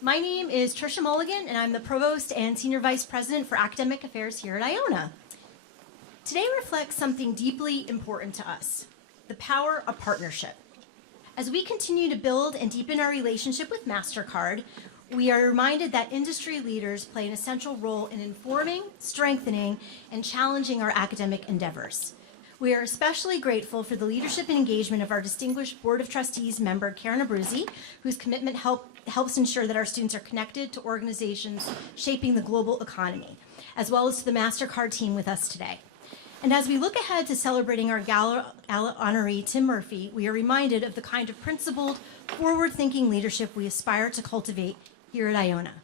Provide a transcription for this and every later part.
My name is Trisha Mulligan, and I'm the Provost and Senior Vice President for Academic Affairs here at Iona. Today reflects something deeply important to us, the power of partnership. As we continue to build and deepen our relationship with Mastercard, we are reminded that industry leaders play an essential role in informing, strengthening, and challenging our academic endeavors. We are especially grateful for the leadership and engagement of our distinguished Board of Trustees member, Karen Abruzzi, whose commitment helps ensure that our students are connected to organizations shaping the global economy, as well as to the Mastercard team with us today. And as we look ahead to celebrating our gala honoree, Tim Murphy, we are reminded of the kind of principled, forward-thinking leadership we aspire to cultivate here at Iona.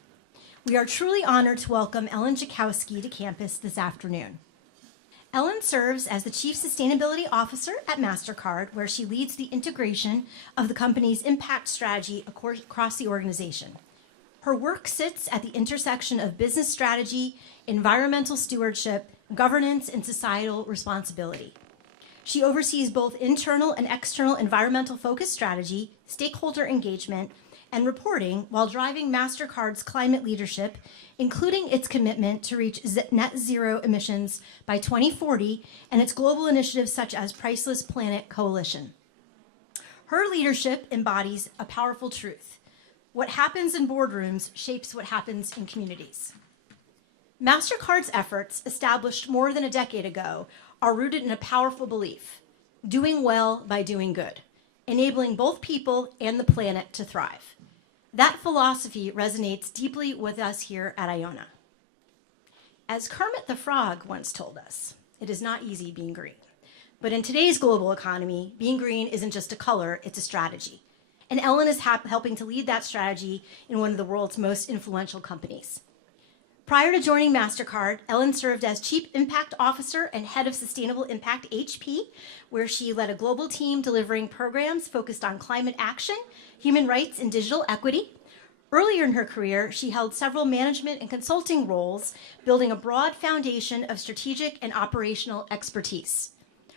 We are truly honored to welcome Ellen Jackowski to campus this afternoon. Ellen serves as the Chief Sustainability Officer at Mastercard, where she leads the integration of the company's impact strategy across the organization. Her work sits at the intersection of business strategy, environmental stewardship, governance, and societal responsibility. She oversees both internal and external environmental focused strategy, stakeholder engagement, and reporting while driving Mastercard's climate leadership, including its commitment to reach net zero emissions by 2040 and its global initiatives such as Priceless Planet Coalition. Her leadership embodies a powerful truth. What happens in boardrooms shapes what happens in communities. Mastercard's efforts, established more than a decade ago, are rooted in a powerful belief: doing well by doing good, enabling both people and the planet to thrive. That philosophy resonates deeply with us here at Iona. As Kermit the Frog once told us, it is not easy being green. But in today's global economy, being green isn't just a color, it's a strategy. And Ellen is helping to lead that strategy in one of the world's most influential companies. Prior to joining Mastercard, Ellen served as Chief Impact Officer and Head of Sustainable Impact HP, where she led a global team delivering programs focused on climate action, human rights, and digital equity. Earlier in her career, she held several management and consulting roles, building a broad foundation of strategic and operational expertise.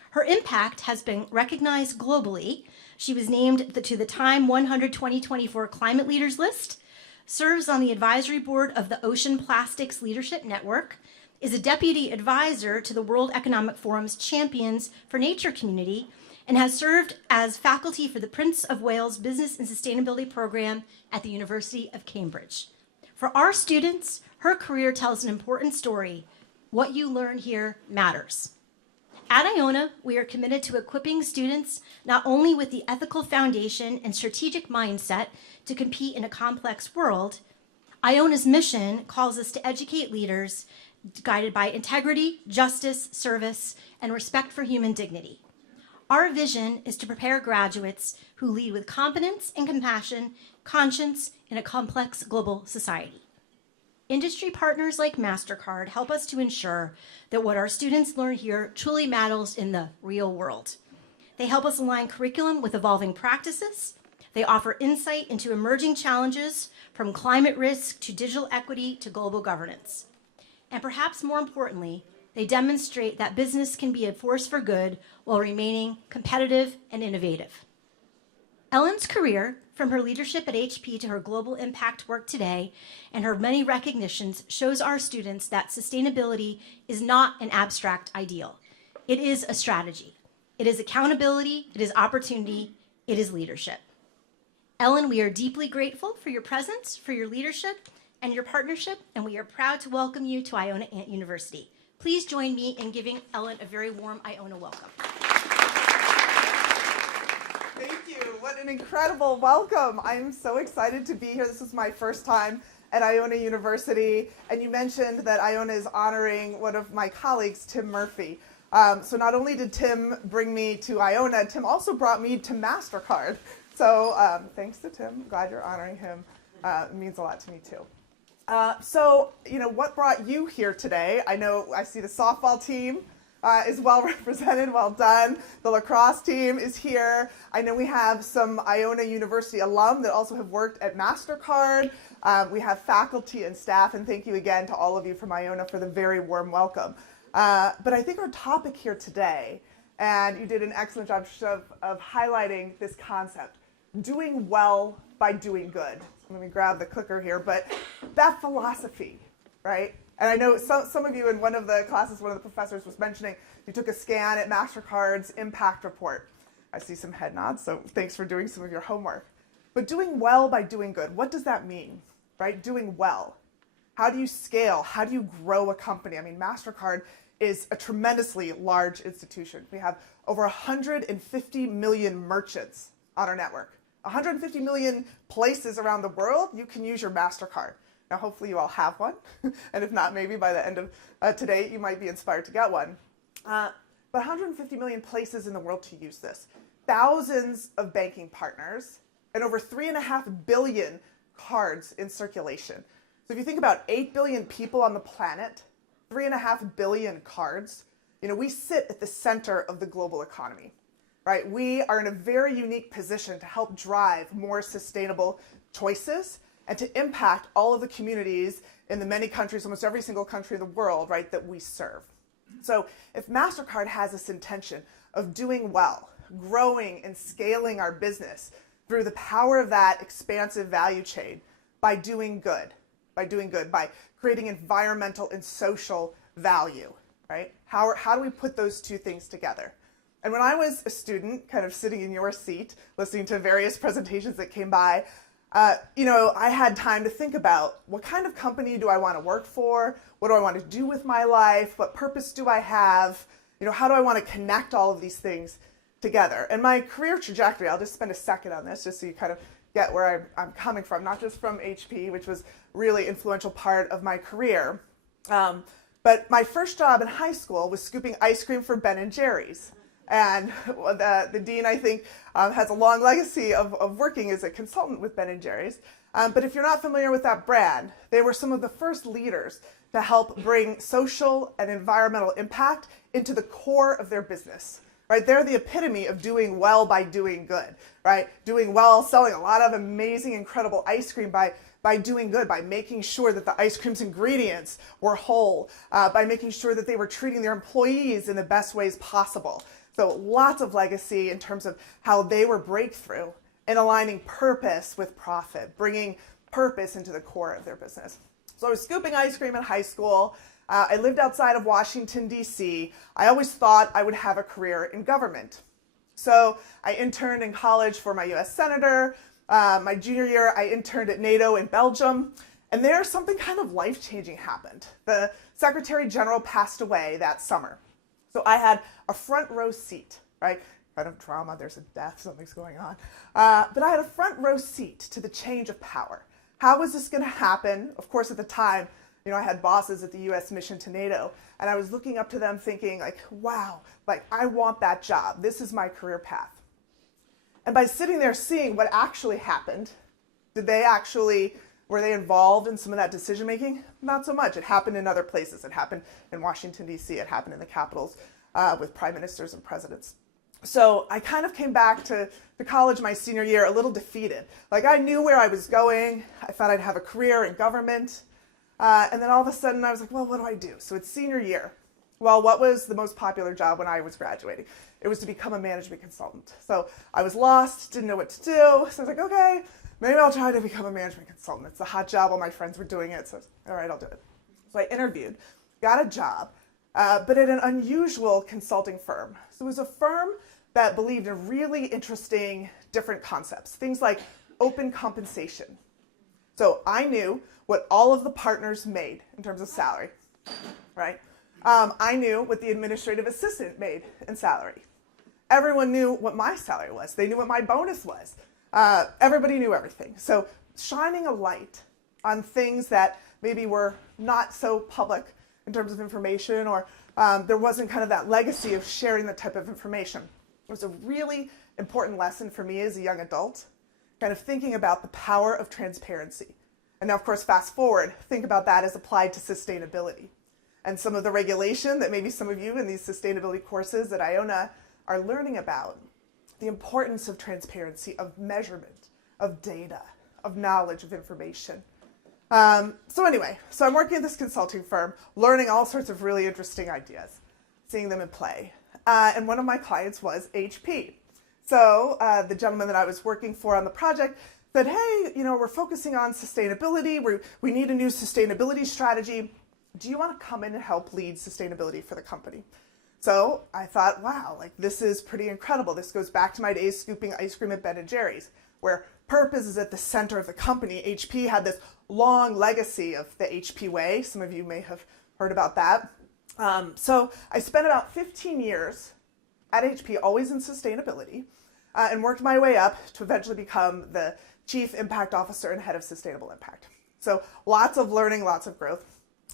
Her impact has been recognized globally. She was named to the Time 100 2024 Climate Leaders list, serves on the advisory board of the Ocean Plastics Leadership Network, is a deputy advisor to the World Economic Forum's Champions for Nature community, and has served as faculty for the Prince of Wales Business and Sustainability Program at the University of Cambridge. For our students, her career tells an important story. What you learn here matters. At Iona, we are committed to equipping students not only with the ethical foundation and strategic mindset to compete in a complex world. Iona's mission calls us to educate leaders guided by integrity, justice, service, and respect for human dignity. Our vision is to prepare graduates who lead with competence and compassion, conscience in a complex global society. Industry partners like Mastercard help us to ensure that what our students learn here truly matters in the real world. They help us align curriculum with evolving practices. They offer insight into emerging challenges, from climate risk to digital equity to global governance. And perhaps more importantly, they demonstrate that business can be a force for good while remaining competitive and innovative. Ellen's career, from her leadership at HP to her global impact work today, and her many recognitions, shows our students that sustainability is not an abstract ideal. It is a strategy. It is accountability, it is opportunity, it is leadership. Ellen, we are deeply grateful for your presence, for your leadership, and your partnership, and we are proud to welcome you to Iona University. Please join me in giving Ellen a very warm Iona welcome. Thank you. What an incredible welcome. I'm so excited to be here. This is my first time at Iona University, and you mentioned that Iona is honoring one of my colleagues, Tim Murphy. So not only did Tim bring me to Iona, Tim also brought me to Mastercard. So thanks to Tim. Glad you're honoring him. It means a lot to me too. So, what brought you here today? I see the softball team is well represented, well done. The lacrosse team is here. I know we have some Iona University alum that also have worked at Mastercard. We have faculty and staff, and thank you again to all of you from Iona for the very warm welcome. But I think our topic here today, and you did an excellent job of highlighting this concept, doing well by doing good. Let me grab the clicker here, but that philosophy, right? And I know some of you in one of the classes, one of the professors was mentioning, you took a scan at Mastercard's impact report. I see some head nods, so thanks for doing some of your homework. But doing well by doing good, what does that mean, right? Doing well. How do you scale? How do you grow a company? I mean, Mastercard is a tremendously large institution. We have over 150 million merchants on our network. 150 million places around the world you can use your Mastercard. Now, hopefully you all have one. And if not, maybe by the end of today, you might be inspired to get one. But 150 million places in the world to use this. Thousands of banking partners and over 3.5 billion cards in circulation. So if you think about 8 billion people on the planet, 3.5 billion cards, we sit at the center of the global economy, right? We are in a very unique position to help drive more sustainable choices and to impact all of the communities in the many countries, almost every single country in the world, right, that we serve. So if Mastercard has this intention of doing well, growing and scaling our business through the power of that expansive value chain by doing good, by creating environmental and social value, right? How do we put those two things together? And when I was a student, kind of sitting in your seat, listening to various presentations that came by, I had time to think about what kind of company do I want to work for? What do I want to do with my life? What purpose do I have? How do I want to connect all of these things together? And my career trajectory, I'll just spend a second on this just so you kind of get where I'm coming from, not just from HP, which was really influential part of my career. But my first job in high school was scooping ice cream for Ben & Jerry's. And the dean, I think, has a long legacy of working as a consultant with Ben & Jerry's. But if you're not familiar with that brand, they were some of the first leaders to help bring social and environmental impact into the core of their business. Right? They're the epitome of doing well by doing good. Right? Doing well, selling a lot of amazing, incredible ice cream by doing good, by making sure that the ice cream's ingredients were whole, by making sure that they were treating their employees in the best ways possible. So lots of legacy in terms of how they were breakthrough in aligning purpose with profit, bringing purpose into the core of their business. So I was scooping ice cream in high school. I lived outside of Washington, D.C. I always thought I would have a career in government. So I interned in college for my U.S. Senator. My junior year, I interned at NATO in Belgium. And there, something kind of life-changing happened. The Secretary General passed away that summer. So I had a front row seat, right? Kind of drama, there's a death, something's going on. But I had a front row seat to the change of power. How was this going to happen? Of course, at the time, I had bosses at the U.S. mission to NATO, and I was looking up to them thinking, wow, I want that job. This is my career path. And by sitting there seeing what actually happened, were they involved in some of that decision making? Not so much. It happened in other places. It happened in Washington, D.C. It happened in the capitals with prime ministers and presidents. So I kind of came back to college my senior year a little defeated. I knew where I was going. I thought I'd have a career in government. And then all of a sudden I was like, well, what do I do? So it's senior year. Well, what was the most popular job when I was graduating? It was to become a management consultant. So I was lost, didn't know what to do. So I was like, okay, maybe I'll try to become a management consultant. It's a hot job. All my friends were doing it. So all right, I'll do it. So I interviewed, got a job, but at an unusual consulting firm. So it was a firm that believed in really interesting different concepts, things like open compensation. So I knew what all of the partners made in terms of salary, right? I knew what the administrative assistant made in salary. Everyone knew what my salary was. They knew what my bonus was. Everybody knew everything. So shining a light on things that maybe were not so public in terms of information, or there wasn't kind of that legacy of sharing that type of information. It was a really important lesson for me as a young adult, kind of thinking about the power of transparency. And now, of course, fast forward, think about that as applied to sustainability. And some of the regulation that maybe some of you in these sustainability courses at Iona are learning about, the importance of transparency, of measurement, of data, of knowledge, of information. So I'm working at this consulting firm, learning all sorts of really interesting ideas, seeing them in play. And one of my clients was HP. So the gentleman that I was working for on the project said, hey, we're focusing on sustainability. We need a new sustainability strategy. Do you want to come in and help lead sustainability for the company? So I thought, wow, this is pretty incredible. This goes back to my days scooping ice cream at Ben & Jerry's, where purpose is at the center of the company. HP had this long legacy of the HP way. Some of you may have heard about that. So I spent about 15 years at HP, always in sustainability, and worked my way up to eventually become the Chief Impact Officer and Head of Sustainable Impact. So lots of learning, lots of growth.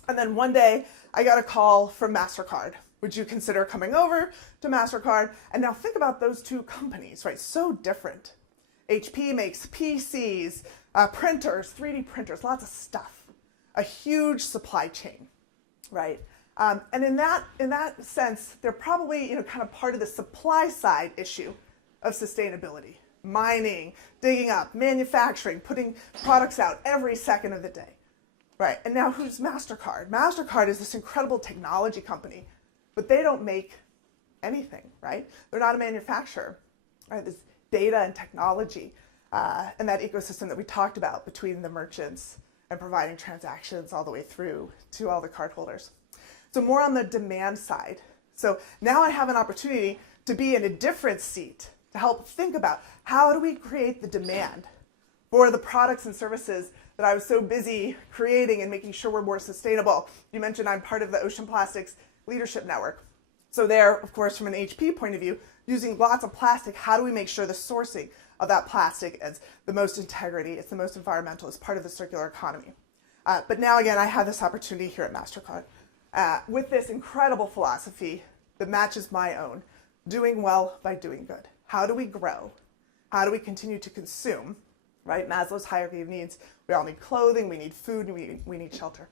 And then one day I got a call from Mastercard. Would you consider coming over to Mastercard? And now think about those two companies, right? So different. HP makes PCs, printers, 3D printers, lots of stuff. A huge supply chain, right? And in that sense, they're probably kind of part of the supply side issue of sustainability. Mining, digging up, manufacturing, putting products out every second of the day, right? And now who's Mastercard? Mastercard is this incredible technology company, but they don't make anything, right? They're not a manufacturer, right? This data and technology and that ecosystem that we talked about between the merchants and providing transactions all the way through to all the cardholders. So more on the demand side. So now I have an opportunity to be in a different seat to help think about how do we create the demand for the products and services that I was so busy creating and making sure we're more sustainable. You mentioned I'm part of the Ocean Plastics Leadership Network. So there, of course, from an HP point of view, using lots of plastic, how do we make sure the sourcing of that plastic is the most integrity, it's the most environmental, it's part of the circular economy. But now again, I have this opportunity here at Mastercard with this incredible philosophy that matches my own, doing well by doing good. How do we grow? How do we continue to consume, right? Maslow's hierarchy of needs. We all need clothing, we need food, we need shelter.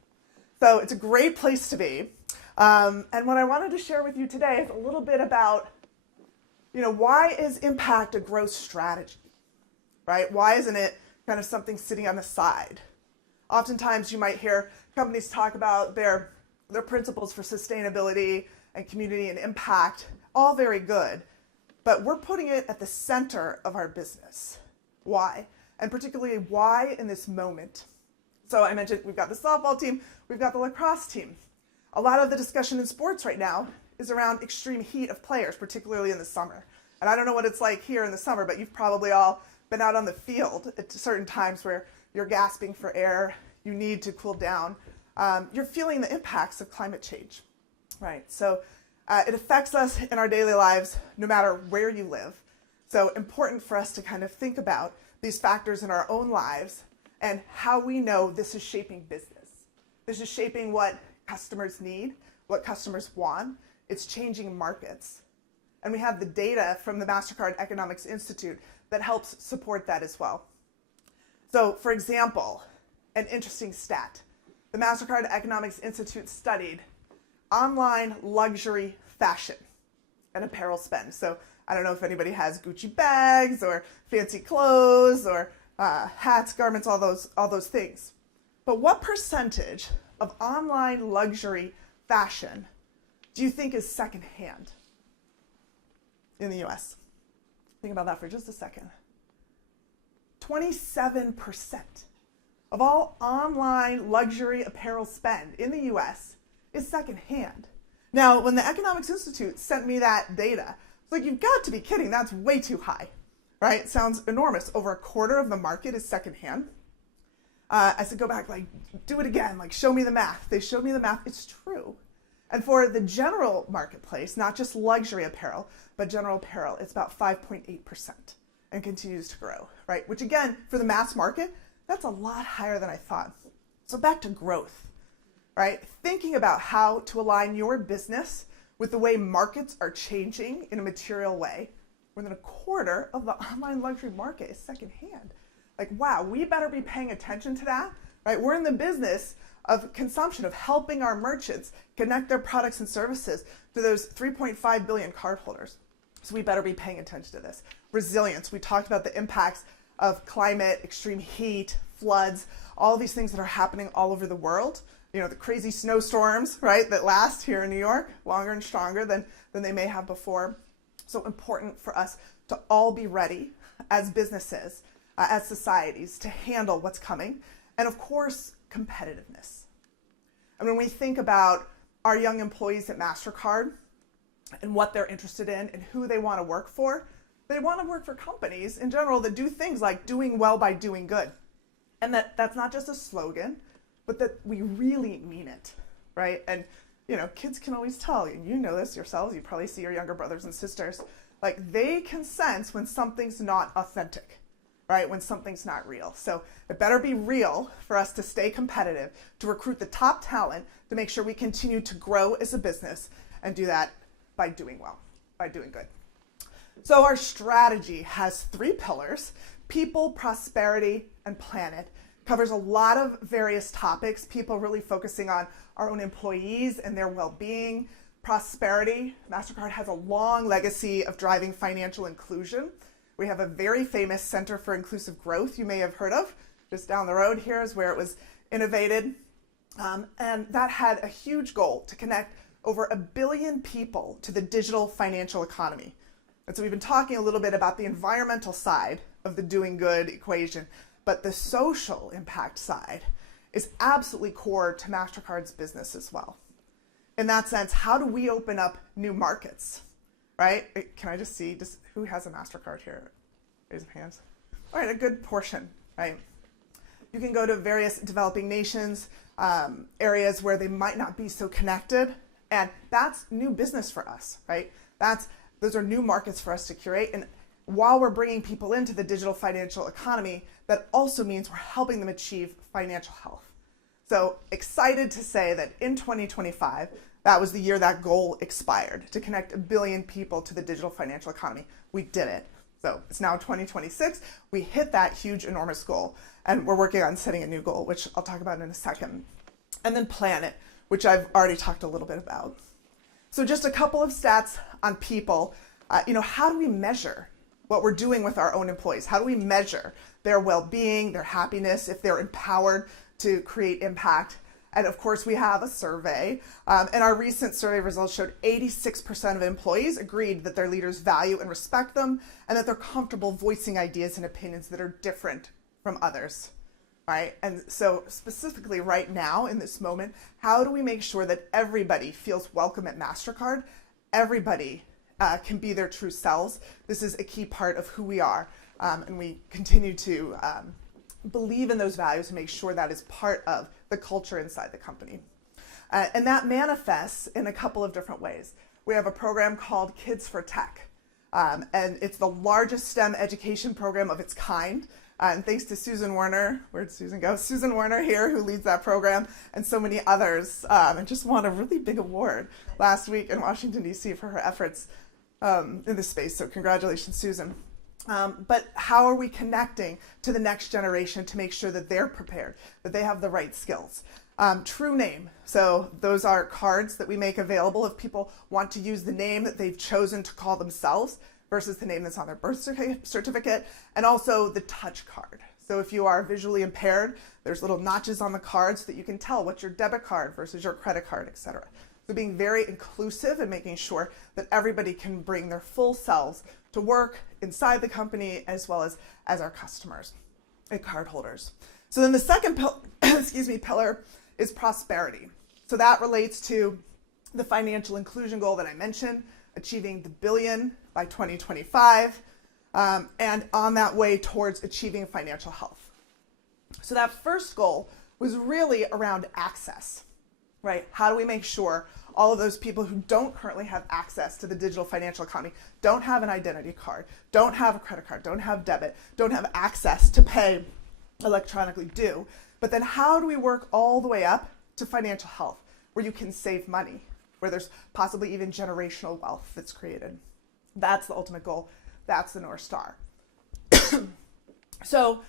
So it's a great place to be. And what I wanted to share with you today is a little bit about, why is impact a growth strategy, right? Why isn't it kind of something sitting on the side? Oftentimes you might hear companies talk about their principles for sustainability and community and impact, all very good, but we're putting it at the center of our business. Why? And particularly why in this moment? So I mentioned we've got the softball team, we've got the lacrosse team. A lot of the discussion in sports right now is around extreme heat of players, particularly in the summer. And I don't know what it's like here in the summer, but you've probably all been out on the field at certain times where you're gasping for air, you need to cool down. You're feeling the impacts of climate change, right? So it affects us in our daily lives no matter where you live. So important for us to kind of think about these factors in our own lives and how we know this is shaping business. This is shaping what customers need, what customers want. It's changing markets. And we have the data from the Mastercard Economics Institute that helps support that as well. So for example, an interesting stat. The Mastercard Economics Institute studied online luxury fashion and apparel spend. So I don't know if anybody has Gucci bags or fancy clothes or hats, garments, all those things. But what percentage of online luxury fashion do you think is secondhand in the US? Think about that for just a second. 27% of all online luxury apparel spend in the US is secondhand. Now, when the Economics Institute sent me that data, it's like, you've got to be kidding, that's way too high, right? It sounds enormous. Over a quarter of the market is secondhand. I said, go back, do it again, show me the math. They showed me the math, it's true. And for the general marketplace, not just luxury apparel, but general apparel, it's about 5.8% and continues to grow, right? Which again, for the mass market, that's a lot higher than I thought. So back to growth, right? Thinking about how to align your business with the way markets are changing in a material way. More than a quarter of the online luxury market is secondhand. Wow, we better be paying attention to that, right? We're in the business of consumption, of helping our merchants connect their products and services to those 3.5 billion cardholders. So we better be paying attention to this. Resilience, we talked about the impacts of climate, extreme heat, floods, all these things that are happening all over the world. The crazy snowstorms, right, that last here in New York, longer and stronger than they may have before. So important for us to all be ready as businesses as societies to handle what's coming. And of course, competitiveness. And when we think about our young employees at Mastercard and what they're interested in and who they want to work for, they want to work for companies in general that do things like doing well by doing good. And that's not just a slogan, but that we really mean it, right? And kids can always tell, and you know this yourselves, you probably see your younger brothers and sisters, like they can sense when something's not authentic, right? When something's not real. So it better be real for us to stay competitive, to recruit the top talent, to make sure we continue to grow as a business and do that by doing well, by doing good. So our strategy has 3 pillars: people, prosperity, and planet. Covers a lot of various topics, people really focusing on our own employees and their well-being. Prosperity, Mastercard has a long legacy of driving financial inclusion. We have a very famous Center for Inclusive Growth you may have heard of. Just down the road here is where it was innovated. And that had a huge goal to connect over 1 billion people to the digital financial economy. And so we've been talking a little bit about the environmental side of the doing good equation, but the social impact side is absolutely core to Mastercard's business as well. In that sense, how do we open up new markets, right? Can I just see, who has a Mastercard here? Raise your hands. All right, a good portion, right? You can go to various developing nations, areas where they might not be so connected, and that's new business for us, right? Those are new markets for us to curate. And while we're bringing people into the digital financial economy, that also means we're helping them achieve financial health. So excited to say that in 2025, that was the year that goal expired, to connect 1 billion people to the digital financial economy. We did it. So it's now 2026. We hit that huge, enormous goal. And we're working on setting a new goal, which I'll talk about in a second. And then planet, which I've already talked a little bit about. So just a couple of stats on people. How do we measure what we're doing with our own employees? How do we measure their well-being, their happiness, if they're empowered to create impact? And of course, we have a survey. And our recent survey results showed 86% of employees agreed that their leaders value and respect them, and that they're comfortable voicing ideas and opinions that are different from others. Right? And so specifically right now in this moment, how do we make sure that everybody feels welcome at Mastercard? Everybody can be their true selves. This is a key part of who we are. And we continue to believe in those values and make sure that is part of the culture inside the company. And that manifests in a couple of different ways. We have a program called Kids for Tech. And it's the largest STEM education program of its kind. And thanks to Susan Werner, where'd Susan go? Susan Werner here, who leads that program, and so many others, and just won a really big award last week in Washington, D.C. for her efforts in this space. So congratulations, Susan. But how are we connecting to the next generation to make sure that they're prepared, that they have the right skills? True name. So those are cards that we make available if people want to use the name that they've chosen to call themselves versus the name that's on their birth certificate, and also the touch card. So if you are visually impaired, there's little notches on the card so that you can tell what's your debit card versus your credit card, etc. So being very inclusive and making sure that everybody can bring their full selves to work inside the company as well as our customers and cardholders. So then the second pillar is prosperity. So that relates to the financial inclusion goal that I mentioned, achieving the billion by 2025, and on that way towards achieving financial health. So that first goal was really around access, right? How do we make sure all of those people who don't currently have access to the digital financial economy, don't have an identity card, don't have a credit card, don't have debit, don't have access to pay electronically do, but then how do we work all the way up to financial health, where you can save money, where there's possibly even generational wealth that's created? That's the ultimate goal. That's the North Star. So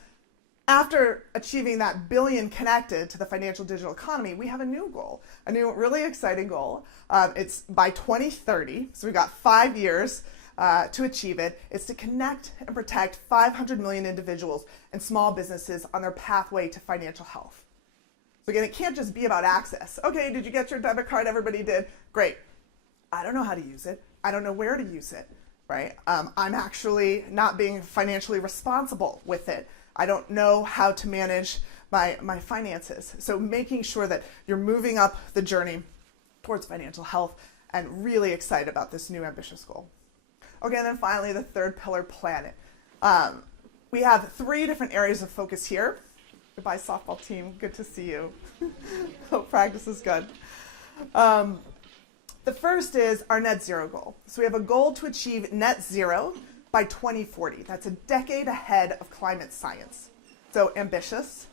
after achieving that billion connected to the financial digital economy, we have a new goal, a new really exciting goal. It's by 2030, so we've got 5 years to achieve it. It's to connect and protect 500 million individuals and small businesses on their pathway to financial health. So again, it can't just be about access. Okay, did you get your debit card? Everybody did. Great. I don't know how to use it. I don't know where to use it, right? I'm actually not being financially responsible with it. I don't know how to manage my finances. So making sure that you're moving up the journey towards financial health, and really excited about this new ambitious goal. Okay, and then finally, the third pillar, planet. We have 3 different areas of focus here. Goodbye, softball team. Good to see you. Hope practice is good. The first is our net zero goal. So we have a goal to achieve net zero by 2040. That's a decade ahead of climate science. So ambitious.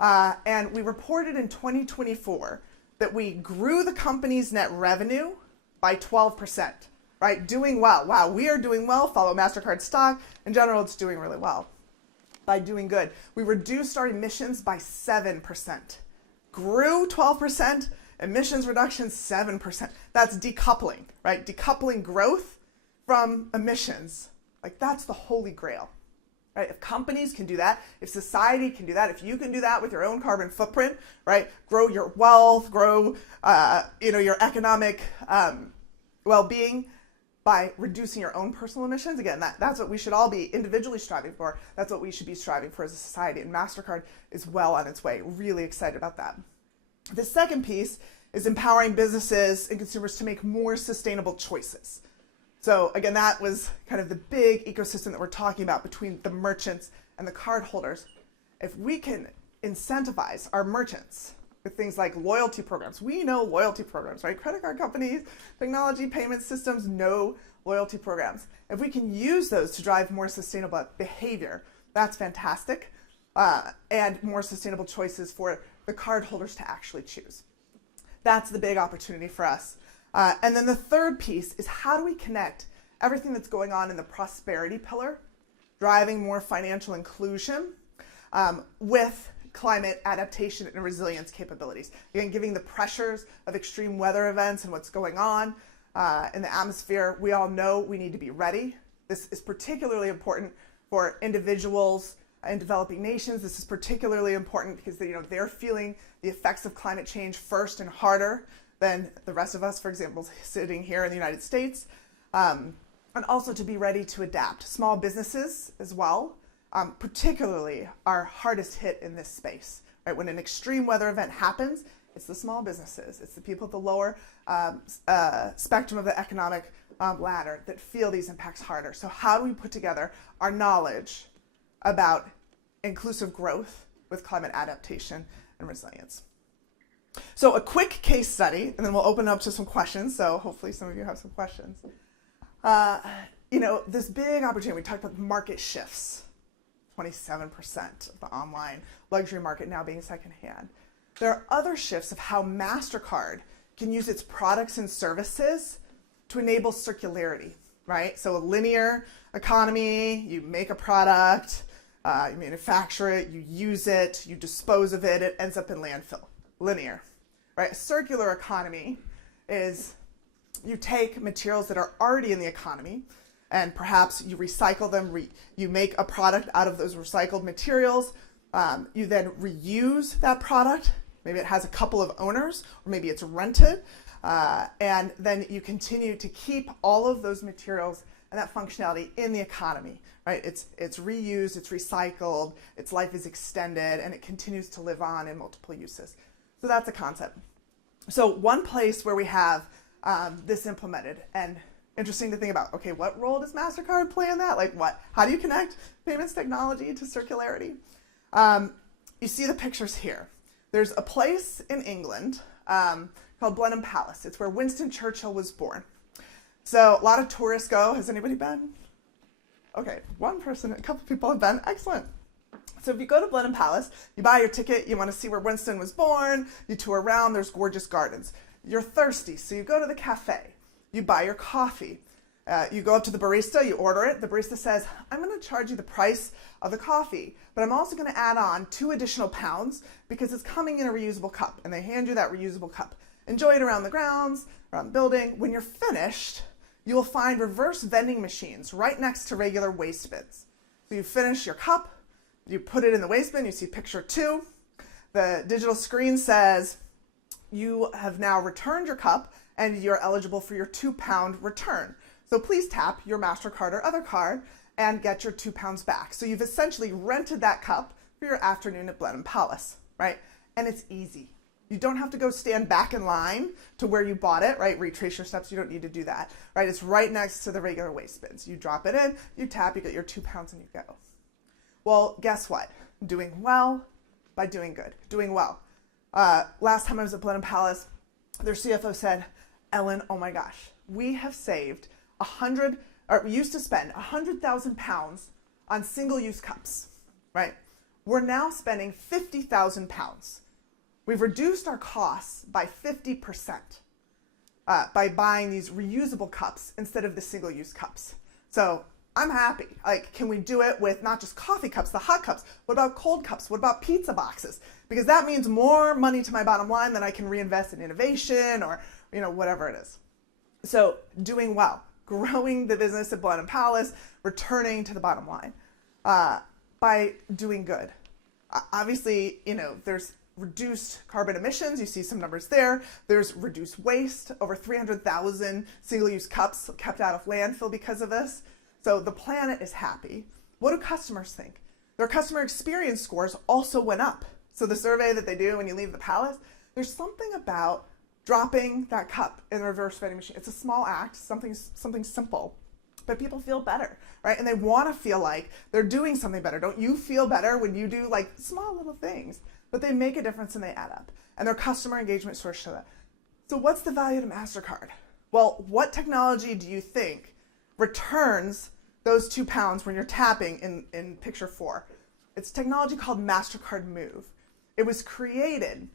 And we reported in 2024 that we grew the company's net revenue by 12%, right? Doing well. Wow, we are doing well. Follow Mastercard stock. In general, it's doing really well. By doing good. We reduced our emissions by 7%. Grew 12%, emissions reduction 7%. That's decoupling, right? Decoupling growth from emissions. Like, that's the holy grail. Right? If companies can do that, if society can do that, if you can do that with your own carbon footprint, right? Grow your wealth, grow your economic well-being by reducing your own personal emissions. Again, that's what we should all be individually striving for. That's what we should be striving for as a society. And Mastercard is well on its way. Really excited about that. The second piece is empowering businesses and consumers to make more sustainable choices. So again, that was kind of the big ecosystem that we're talking about between the merchants and the cardholders. If we can incentivize our merchants with things like loyalty programs, we know loyalty programs, right? Credit card companies, technology, payment systems know loyalty programs. If we can use those to drive more sustainable behavior, that's fantastic. And more sustainable choices for the cardholders to actually choose. That's the big opportunity for us. And then the third piece is, how do we connect everything that's going on in the prosperity pillar, driving more financial inclusion, with climate adaptation and resilience capabilities. Again, giving the pressures of extreme weather events and what's going on in the atmosphere, we all know we need to be ready. This is particularly important for individuals in developing nations. This is particularly important because they're feeling the effects of climate change first and harder than the rest of us, for example, sitting here in the United States. And also to be ready to adapt. Small businesses as well, particularly are hardest hit in this space. Right? When an extreme weather event happens, it's the small businesses. It's the people at the lower spectrum of the economic ladder that feel these impacts harder. So how do we put together our knowledge about inclusive growth with climate adaptation and resilience? So a quick case study, and then we'll open up to some questions. So hopefully some of you have some questions. This big opportunity, we talked about market shifts, 27% of the online luxury market now being secondhand. There are other shifts of how Mastercard can use its products and services to enable circularity, right? So a linear economy, you make a product, you manufacture it, you use it, you dispose of it, it ends up in landfill. Linear, right? A circular economy is you take materials that are already in the economy and perhaps you recycle them, you make a product out of those recycled materials, you then reuse that product, maybe it has a couple of owners or maybe it's rented, and then you continue to keep all of those materials and that functionality in the economy, right? It's reused, it's recycled, its life is extended, and it continues to live on in multiple uses. So that's a concept. So one place where we have this implemented, and interesting to think about, okay, what role does Mastercard play in that? Like what? How do you connect payments technology to circularity? You see the pictures here. There's a place in England called Blenheim Palace. It's where Winston Churchill was born. So a lot of tourists go. Has anybody been? Okay, one person, a couple people have been. Excellent. So if you go to Blenheim Palace, you buy your ticket, you want to see where Winston was born, you tour around, there's gorgeous gardens. You're thirsty, so you go to the cafe, you buy your coffee, you go up to the barista, you order it, the barista says, I'm going to charge you the price of the coffee, but I'm also going to add on 2 additional pounds because it's coming in a reusable cup, and they hand you that reusable cup. Enjoy it around the grounds, around the building. When you're finished, you will find reverse vending machines right next to regular waste bins. So you finish your cup, you put it in the waste bin, you see picture 2. The digital screen says you have now returned your cup and you're eligible for your 2-pound return. So please tap your Mastercard or other card and get your 2 pounds back. So you've essentially rented that cup for your afternoon at Blenheim Palace, right? And it's easy. You don't have to go stand back in line to where you bought it, right? Retrace your steps. You don't need to do that, right? It's right next to the regular waste bins. You drop it in, you tap, you get your 2 pounds, and you go. Well, guess what? Doing well by doing good. Doing well. Last time I was at Blenheim Palace, their CFO said, Ellen, oh my gosh, we have saved we used to spend 100,000 pounds on single-use cups, right? We're now spending 50,000 pounds. We've reduced our costs by 50% by buying these reusable cups instead of the single-use cups. So I'm happy. Like, can we do it with not just coffee cups, the hot cups? What about cold cups? What about pizza boxes? Because that means more money to my bottom line than I can reinvest in innovation or, whatever it is. So doing well, growing the business at Blenheim Palace, returning to the bottom line by doing good. Obviously, there's reduced carbon emissions. You see some numbers there. There's reduced waste, over 300,000 single-use cups kept out of landfill because of this. So the planet is happy. What do customers think? Their customer experience scores also went up. So the survey that they do when you leave the palace, there's something about dropping that cup in the reverse vending machine. It's a small act, something simple, but people feel better, right? And they want to feel like they're doing something better. Don't you feel better when you do like small little things? But they make a difference and they add up. And their customer engagement scores show that. So what's the value to Mastercard? Well, what technology do you think returns those 2 pounds when you're tapping in picture 4? It's technology called Mastercard Move. It was created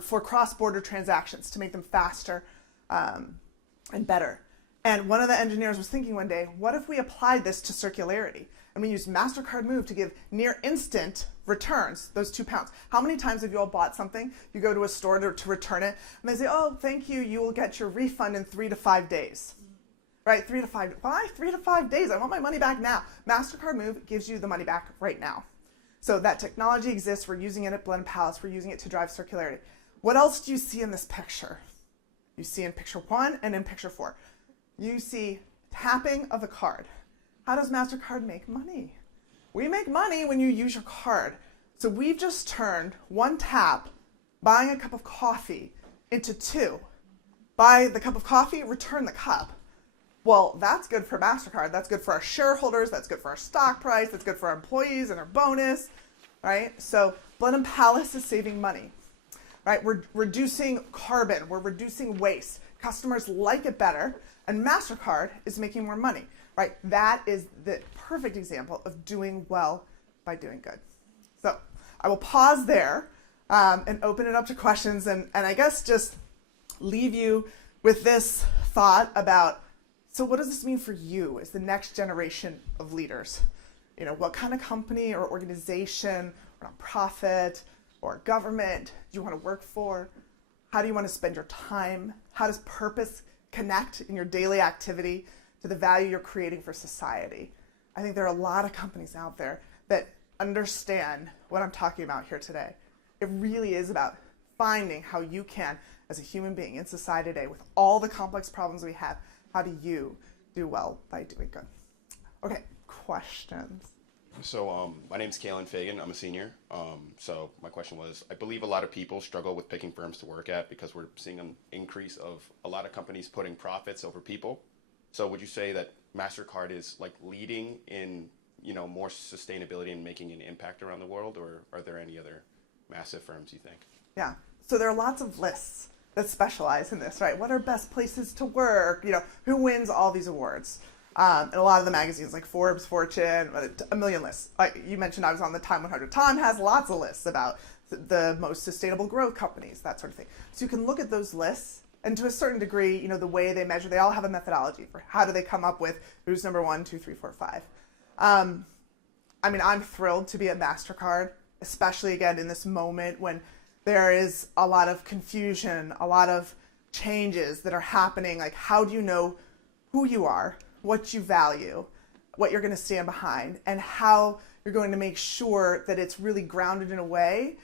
for cross-border transactions to make them faster and better. And one of the engineers was thinking one day, what if we applied this to circularity? And we used Mastercard Move to give near instant returns, those 2 pounds. How many times have you all bought something? You go to a store to return it, and they say, oh, thank you, you will get your refund in 3 to 5 days. Right, 3 to 5, why 3 to 5 days? I want my money back now. Mastercard Move gives you the money back right now. So that technology exists. We're using it at Blenheim Palace. We're using it to drive circularity. What else do you see in this picture? You see in picture 1 and in picture 4. You see tapping of the card. How does Mastercard make money? We make money when you use your card. So we've just turned 1 tap, buying a cup of coffee, into 2. Buy the cup of coffee, return the cup. Well, that's good for Mastercard. That's good for our shareholders. That's good for our stock price. That's good for our employees and our bonus, right? So Blenheim Palace is saving money, right? We're reducing carbon. We're reducing waste. Customers like it better, and Mastercard is making more money, right? That is the perfect example of doing well by doing good. So I will pause there and open it up to questions, and I guess just leave you with this thought about, so what does this mean for you as the next generation of leaders? What kind of company or organization or nonprofit or government do you want to work for? How do you want to spend your time? How does purpose connect in your daily activity to the value you're creating for society? I think there are a lot of companies out there that understand what I'm talking about here today. It really is about finding how you can, as a human being in society today, with all the complex problems we have, how do you do well by doing good? Okay, questions? So my name's Kalen Fagan. I'm a senior. So my question was, I believe a lot of people struggle with picking firms to work at because we're seeing an increase of a lot of companies putting profits over people. So would you say that MasterCard is like leading in, more sustainability and making an impact around the world, or are there any other massive firms you think? Yeah, so there are lots of lists that specialize in this, right? What are best places to work? Who wins all these awards? And a lot of the magazines like Forbes, Fortune, a million lists. Like you mentioned, I was on the Time 100. Time has lots of lists about the most sustainable growth companies, that sort of thing. So you can look at those lists, and to a certain degree, the way they measure, they all have a methodology for how do they come up with who's number 1, 2, 3, 4, 5. I'm thrilled to be at Mastercard, especially again in this moment when there is a lot of confusion, a lot of changes that are happening. Like, how do you know who you are, what you value, what you're going to stand behind, and how you're going to make sure that it's really grounded in a way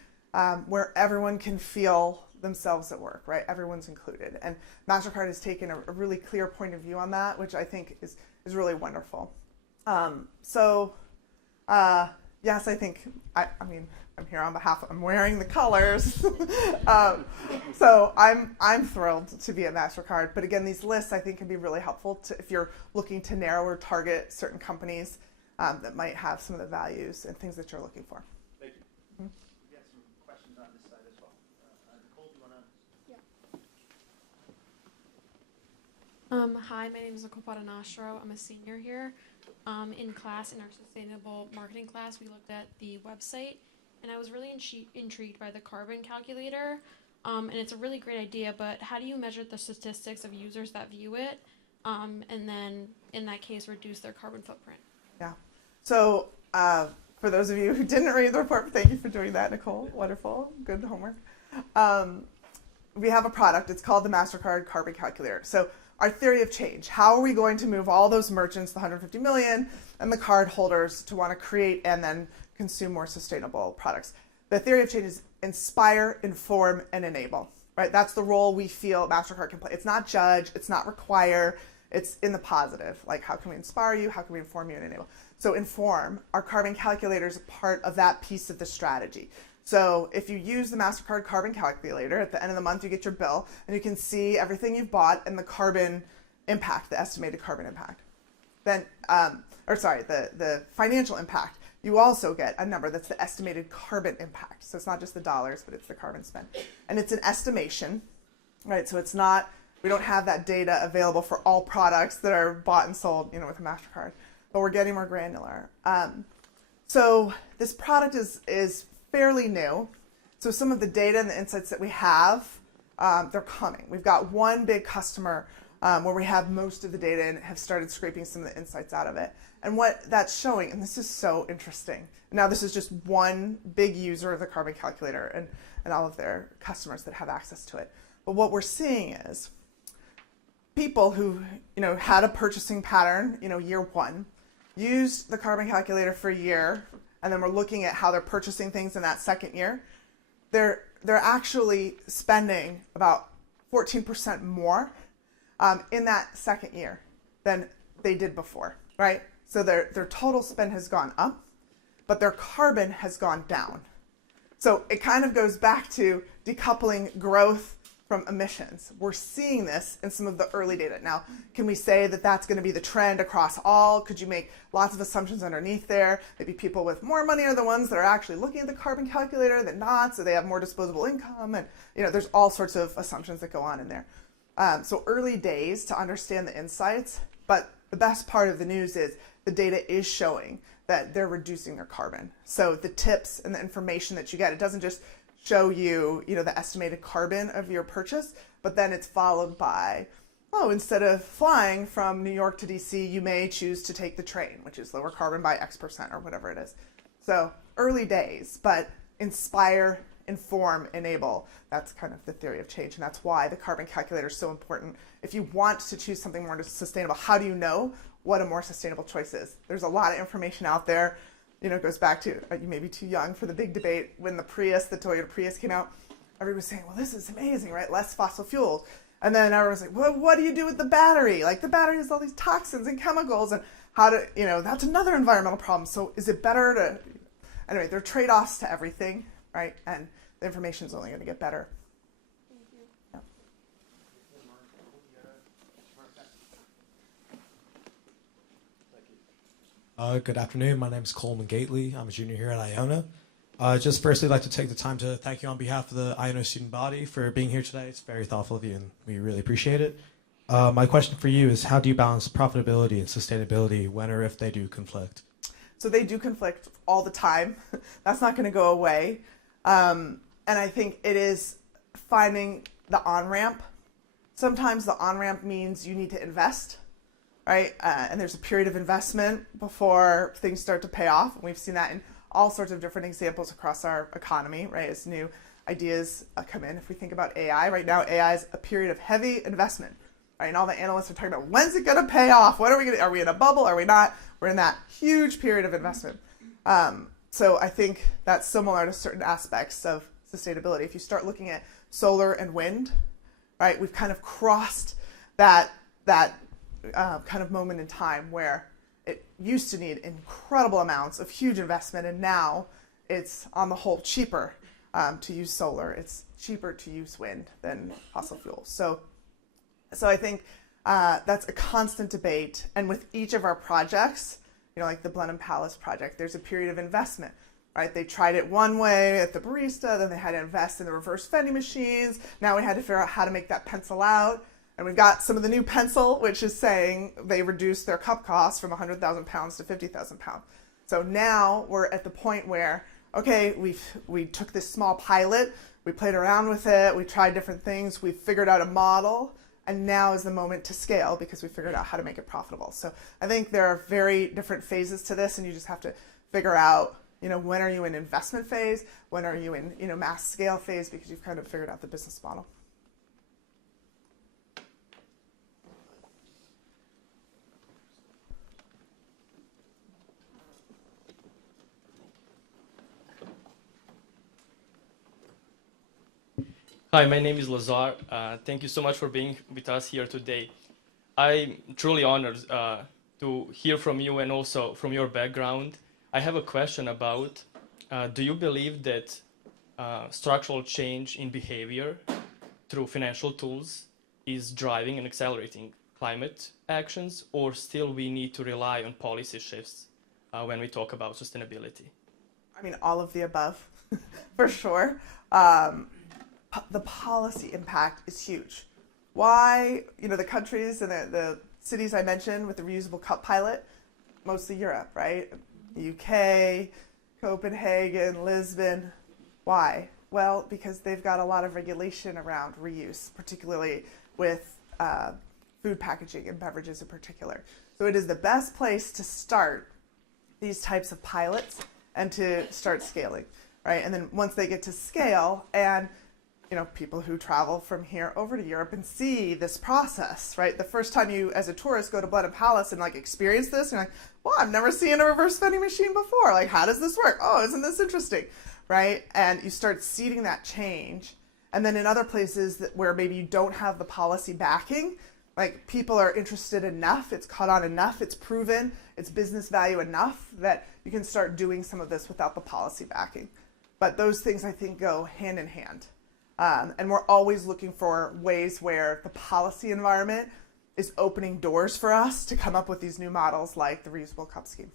where everyone can feel themselves at work, right? Everyone's included. And MasterCard has taken a really clear point of view on that, which I think is really wonderful. Yes, I think, I mean, I'm here on behalf, I'm wearing the colors. So I'm thrilled to be at Mastercard. But again, these lists I think can be really helpful if you're looking to narrow or target certain companies that might have some of the values and things that you're looking for. Thank you. We got some questions on this side as well. Nicole, do you want to? Hi, my name is Nicole Padanastro. I'm a senior here. In class, in our sustainable marketing class, we looked at the website, and I was really intrigued by the carbon calculator. And it's a really great idea, but how do you measure the statistics of users that view it, and then, in that case, reduce their carbon footprint? Yeah. So for those of you who didn't read the report, thank you for doing that, Nicole. Wonderful. Good homework. We have a product. It's called the Mastercard Carbon Calculator. So our theory of change, how are we going to move all those merchants, the 150 million, and the card holders to want to create and then consume more sustainable products? The theory of change is inspire, inform, and enable, right? That's the role we feel Mastercard can play. It's not judge, it's not require, it's in the positive. Like, how can we inspire you? How can we inform you and enable? So inform, our carbon calculator is a part of that piece of the strategy. So if you use the Mastercard Carbon Calculator, at the end of the month you get your bill and you can see everything you've bought and the carbon impact, the estimated carbon impact. Then, the financial impact. You also get a number that's the estimated carbon impact. So it's not just the dollars, but it's the carbon spent. And it's an estimation, right? So it's not, we don't have that data available for all products that are bought and sold, with a Mastercard, but we're getting more granular. So this product is fairly new. So some of the data and the insights that we have, they're coming. We've got one big customer where we have most of the data and have started scraping some of the insights out of it. And what that's showing, and this is so interesting. Now this is just one big user of the carbon calculator and all of their customers that have access to it. But what we're seeing is people who had a purchasing pattern, year one, used the carbon calculator for a year, and then we're looking at how they're purchasing things in that second year, they're actually spending about 14% more in that second year than they did before, right? So their total spend has gone up, but their carbon has gone down. So it kind of goes back to decoupling growth from emissions. We're seeing this in some of the early data. Now, can we say that that's going to be the trend across all? Could you make lots of assumptions underneath there? Maybe people with more money are the ones that are actually looking at the carbon calculator than not, so they have more disposable income. And there's all sorts of assumptions that go on in there. So early days to understand the insights, but the best part of the news is the data is showing that they're reducing their carbon. So the tips and the information that you get, it doesn't just show you, the estimated carbon of your purchase, but then it's followed by, instead of flying from New York to DC, you may choose to take the train, which is lower carbon by X% or whatever it is. So early days, but inspire, inform, enable. That's kind of the theory of change, and that's why the carbon calculator is so important. If you want to choose something more sustainable, how do you know what a more sustainable choice is? There's a lot of information out there. It goes back to, you may be too young for the big debate when the Toyota Prius came out. Everybody was saying, well, this is amazing, right? Less fossil fuels. And then everyone was like, well, what do you do with the battery? Like, the battery has all these toxins and chemicals, and that's another environmental problem. So is it better to, anyway, there are trade-offs to everything, right? And the information is only going to get better. Thank you. Yeah. Good afternoon. My name is Coleman Gately. I'm a junior here at Iona. Just firstly, I'd like to take the time to thank you on behalf of the Iona student body for being here today. It's very thoughtful of you, and we really appreciate it. My question for you is, how do you balance profitability and sustainability when or if they do conflict? So they do conflict all the time. That's not going to go away. And I think it is finding the on-ramp. Sometimes the on-ramp means you need to invest, right? And there's a period of investment before things start to pay off. And we've seen that in all sorts of different examples across our economy, right? As new ideas come in. If we think about AI, right now AI is a period of heavy investment, right? And all the analysts are talking about, when's it going to pay off? Are we in a bubble? Are we not? We're in that huge period of investment. So I think that's similar to certain aspects of sustainability. If you start looking at solar and wind, right, we've kind of crossed that kind of moment in time where it used to need incredible amounts of huge investment, and now it's on the whole cheaper to use solar. It's cheaper to use wind than fossil fuels. So I think that's a constant debate. And with each of our projects, like the Blenheim Palace project, there's a period of investment, right? They tried it one way at the barista, then they had to invest in the reverse vending machines. Now we had to figure out how to make that pencil out. And we've got some of the new pencil, which is saying they reduced their cup costs from 100,000 pounds to 50,000 pounds. So now we're at the point where, okay, we took this small pilot, we played around with it, we tried different things, we figured out a model, and now is the moment to scale because we figured out how to make it profitable. So I think there are very different phases to this, and you just have to figure out, when are you in investment phase, when are you in, mass scale phase, because you've kind of figured out the business model. Hi, my name is Lazar. Thank you so much for being with us here today. I'm truly honored to hear from you and also from your background. I have a question about, do you believe that structural change in behavior through financial tools is driving and accelerating climate actions, or still we need to rely on policy shifts when we talk about sustainability? I mean, all of the above, for sure. The policy impact is huge. Why, the countries and the cities I mentioned with the reusable cup pilot, mostly Europe, right? UK, Copenhagen, Lisbon. Why? Well, because they've got a lot of regulation around reuse, particularly with food packaging and beverages in particular. So it is the best place to start these types of pilots and to start scaling, right? And then once they get to scale, and people who travel from here over to Europe and see this process, right? The first time you, as a tourist, go to Blenheim Palace and experience this, you're like, well, I've never seen a reverse vending machine before. How does this work? Oh, isn't this interesting, right? And you start seeding that change. And then in other places where maybe you don't have the policy backing, people are interested enough, it's caught on enough, it's proven, it's business value enough that you can start doing some of this without the policy backing. But those things, I think, go hand in hand. And we're always looking for ways where the policy environment is opening doors for us to come up with these new models like the reusable cup scheme.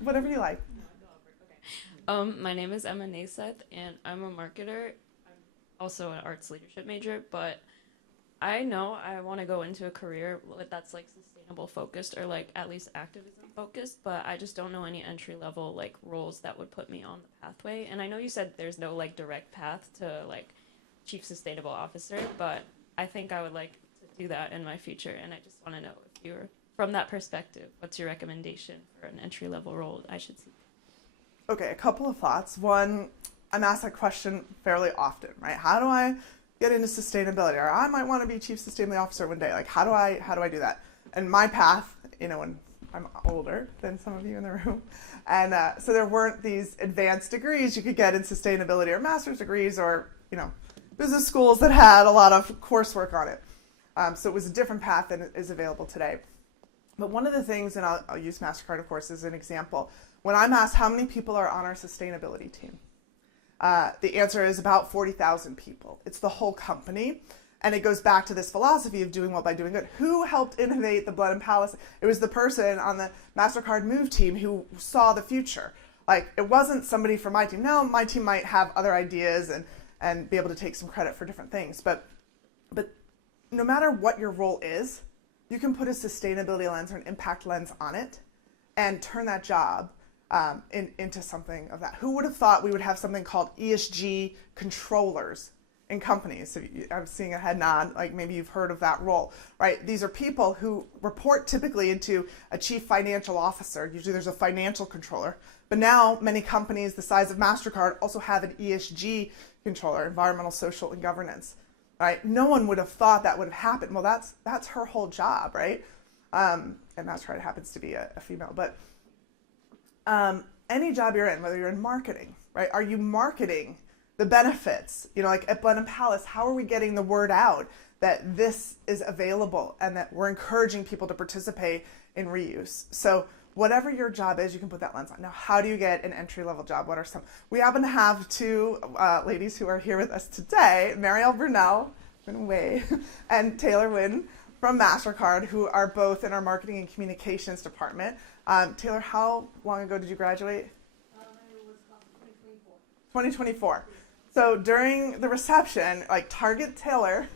Whatever you like. My name is Emma Naseth, and I'm a marketer. I'm also an arts leadership major, but I know I want to go into a career that's sustainable focused or at least activism focused, but I just don't know any entry level roles that would put me on the pathway. And I know you said there's no direct path to chief sustainable officer, but I think I would like to do that in my future. And I just want to know if you're from that perspective, what's your recommendation for an entry level role I should seek? Okay, a couple of thoughts. One, I'm asked that question fairly often, right? How do I get into sustainability? Or I might want to be chief sustainability officer one day. How do I do that? And my path, when I'm older than some of you in the room, and so there weren't these advanced degrees you could get in sustainability or master's degrees or business schools that had a lot of coursework on it. So it was a different path than is available today. But one of the things, and I'll use Mastercard, of course, as an example, when I'm asked how many people are on our sustainability team, the answer is about 40,000 people. It's the whole company. And it goes back to this philosophy of doing well by doing good. Who helped innovate the Blenheim Palace? It was the person on the Mastercard Move team who saw the future. It wasn't somebody from my team. Now, my team might have other ideas and be able to take some credit for different things. But no matter what your role is, you can put a sustainability lens or an impact lens on it and turn that job into something of that. Who would have thought we would have something called ESG controllers in companies? So I'm seeing a head nod, maybe you've heard of that role, right? These are people who report typically into a chief financial officer. Usually there's a financial controller. But now many companies the size of Mastercard also have an ESG controller, environmental, social, and governance, right? No one would have thought that would have happened. Well, that's her whole job, right? And Mastercard happens to be a female. But any job you're in, whether you're in marketing, right? Are you marketing the benefits? You know, like at Blenheim Palace, how are we getting the word out that this is available and that we're encouraging people to participate in reuse? So whatever your job is, you can put that lens on. Now, how do you get an entry-level job? What are some? We happen to have two ladies who are here with us today, Marielle Brunel, and Taylor Wynn from Mastercard, who are both in our marketing and communications department. Taylor, how long ago did you graduate? It was 2024. 2024. So during the reception, like target Taylor,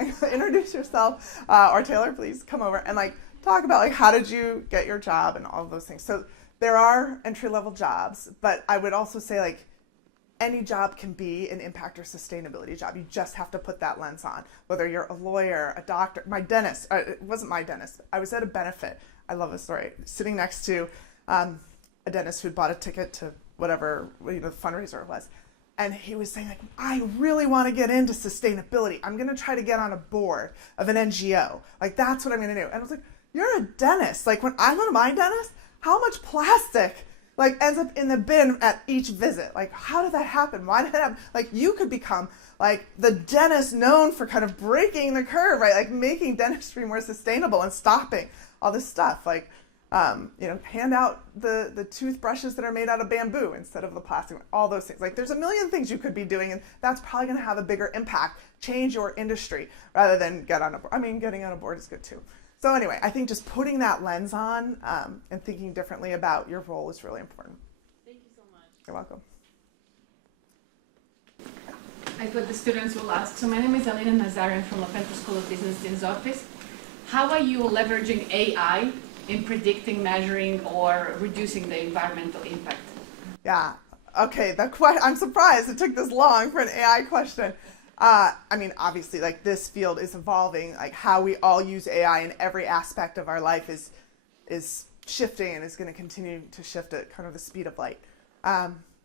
introduce yourself, or Taylor, please come over and like talk about like how did you get your job and all of those things. So there are entry-level jobs, but I would also say like any job can be an impact or sustainability job. You just have to put that lens on. Whether you're a lawyer, a doctor, my dentist, it wasn't my dentist. I was at a benefit. I love this story. Sitting next to a dentist who'd bought a ticket to whatever the fundraiser it was. And he was saying, like, I really want to get into sustainability. I'm going to try to get on a board of an NGO. Like, that's what I'm going to do. And I was like, you're a dentist. Like, when I go to my dentist, how much plastic, like, ends up in the bin at each visit? Like, how did that happen? Why did that happen? Like, you could become, like, the dentist known for kind of breaking the curve, right? Like, making dentistry more sustainable and stopping all this stuff. Like, hand out the toothbrushes that are made out of bamboo instead of the plastic, all those things. Like there's a million things you could be doing, and that's probably going to have a bigger impact, change your industry rather than get on a board. I mean, getting on a board is good too. So anyway, I think just putting that lens on and thinking differently about your role is really important. Thank you so much. You're welcome. I thought the students will ask. So my name is Alina Nazarian from La Penta School of Business Dean's Office. How are you leveraging AI in predicting, measuring, or reducing the environmental impact? Yeah. Okay. I'm surprised it took this long for an AI question. I mean, obviously, like this field is evolving. Like how we all use AI in every aspect of our life is shifting and is going to continue to shift at kind of the speed of light.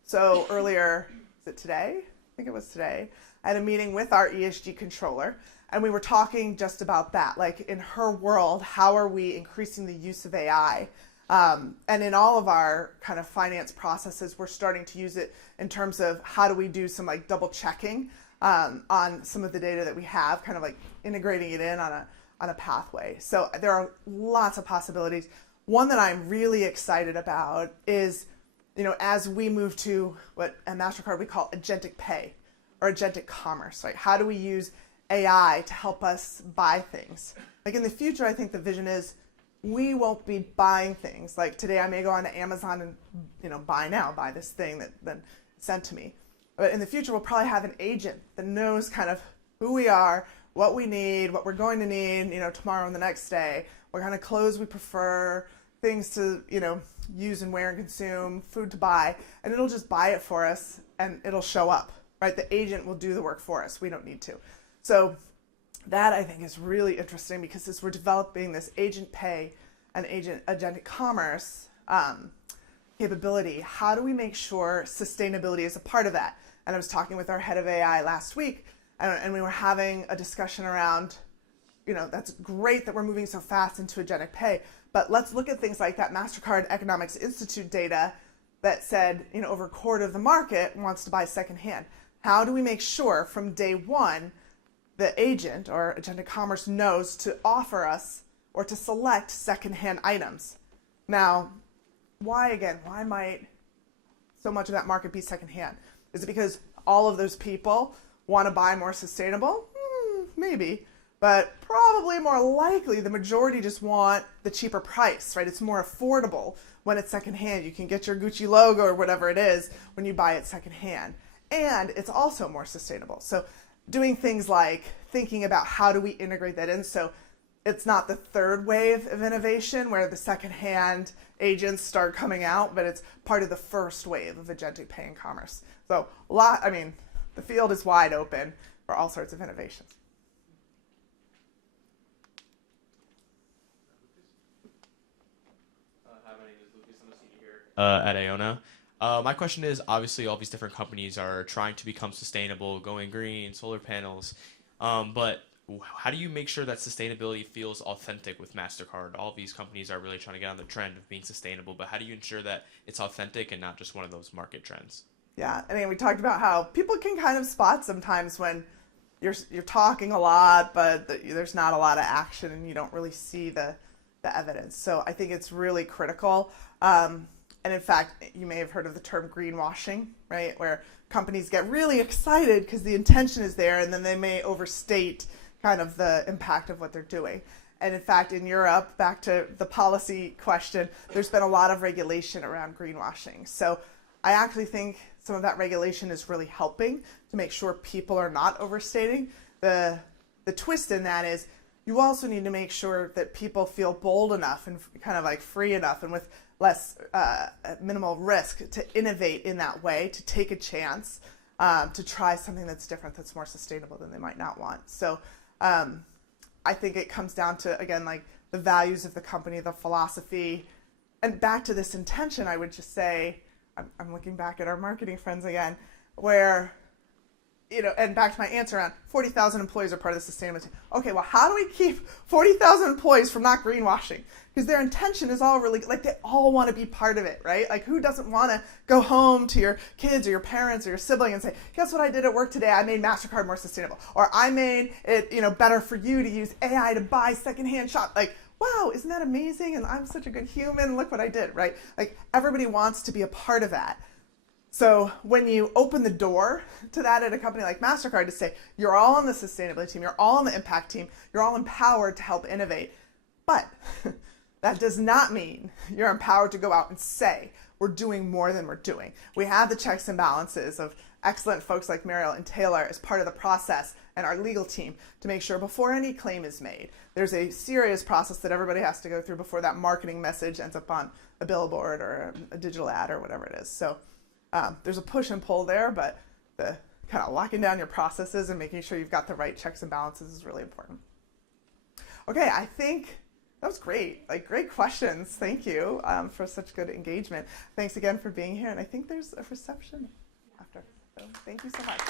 So earlier, is it today? I think it was today. I had a meeting with our ESG controller. And we were talking just about that, like in her world, how are we increasing the use of AI? And in all of our kind of finance processes, we're starting to use it in terms of how do we do some like double checking on some of the data that we have, kind of like integrating it in on a pathway. So there are lots of possibilities. One that I'm really excited about is, as we move to what at Mastercard we call agentic pay or agentic commerce, right? How do we use AI to help us buy things? Like in the future, I think the vision is we won't be buying things. Like today I may go on to Amazon and buy this thing that then sent to me. But in the future, we'll probably have an agent that knows kind of who we are, what we need, what we're going to need, tomorrow and the next day, what kind of clothes we prefer, things to, use and wear and consume, food to buy, and it'll just buy it for us and it'll show up, right? The agent will do the work for us. We don't need to. So that I think is really interesting because as we're developing this agent pay and agentic commerce capability, how do we make sure sustainability is a part of that? And I was talking with our head of AI last week and we were having a discussion around, that's great that we're moving so fast into agentic pay, but let's look at things like that Mastercard Economics Institute data that said, over a quarter of the market wants to buy secondhand. How do we make sure from day one the agent or agentic commerce knows to offer us or to select secondhand items? Now, why might so much of that market be secondhand? Is it because all of those people want to buy more sustainable? Maybe, but probably more likely the majority just want the cheaper price, right? It's more affordable when it's secondhand. You can get your Gucci logo or whatever it is when you buy it secondhand. And it's also more sustainable. So doing things like thinking about how do we integrate that in so it's not the third wave of innovation where the secondhand agents start coming out, but it's part of the first wave of agentic pay and commerce. So the field is wide open for all sorts of innovations. Hi, my name is Lucas. I'm a senior here at Iona. My question is, obviously all these different companies are trying to become sustainable, going green, solar panels, but how do you make sure that sustainability feels authentic with Mastercard? All of these companies are really trying to get on the trend of being sustainable, but how do you ensure that it's authentic and not just one of those market trends? Yeah, I mean, we talked about how people can kind of spot sometimes when you're talking a lot, but there's not a lot of action and you don't really see the evidence. So I think it's really critical. And in fact, you may have heard of the term greenwashing, right? Where companies get really excited because the intention is there, and then they may overstate kind of the impact of what they're doing. And in fact, in Europe, back to the policy question, there's been a lot of regulation around greenwashing. So I actually think some of that regulation is really helping to make sure people are not overstating. The twist in that is you also need to make sure that people feel bold enough and kind of like free enough and with less minimal risk to innovate in that way, to take a chance, to try something that's different, that's more sustainable than they might not want. So I think it comes down to, again, like the values of the company, the philosophy, and back to this intention, I would just say, I'm looking back at our marketing friends again, where, and back to my answer around 40,000 employees are part of the sustainability. Okay, well, how do we keep 40,000 employees from not greenwashing? Because their intention is all really, like, they all want to be part of it, right? Like, who doesn't want to go home to your kids or your parents or your sibling and say, guess what I did at work today? I made Mastercard more sustainable. Or I made it, better for you to use AI to buy secondhand shop. Like, wow, isn't that amazing? And I'm such a good human. Look what I did, right? Like, everybody wants to be a part of that. So when you open the door to that at a company like Mastercard to say, you're all on the sustainability team, you're all on the impact team, you're all empowered to help innovate. But that does not mean you're empowered to go out and say, we're doing more than we're doing. We have the checks and balances of excellent folks like Mariel and Taylor as part of the process, and our legal team to make sure before any claim is made, there's a serious process that everybody has to go through before that marketing message ends up on a billboard or a digital ad or whatever it is. So there's a push and pull there, but the kind of locking down your processes and making sure you've got the right checks and balances is really important. Okay, I think that was great. Like, great questions. Thank you for such good engagement. Thanks again for being here. And I think there's a reception after. So thank you so much.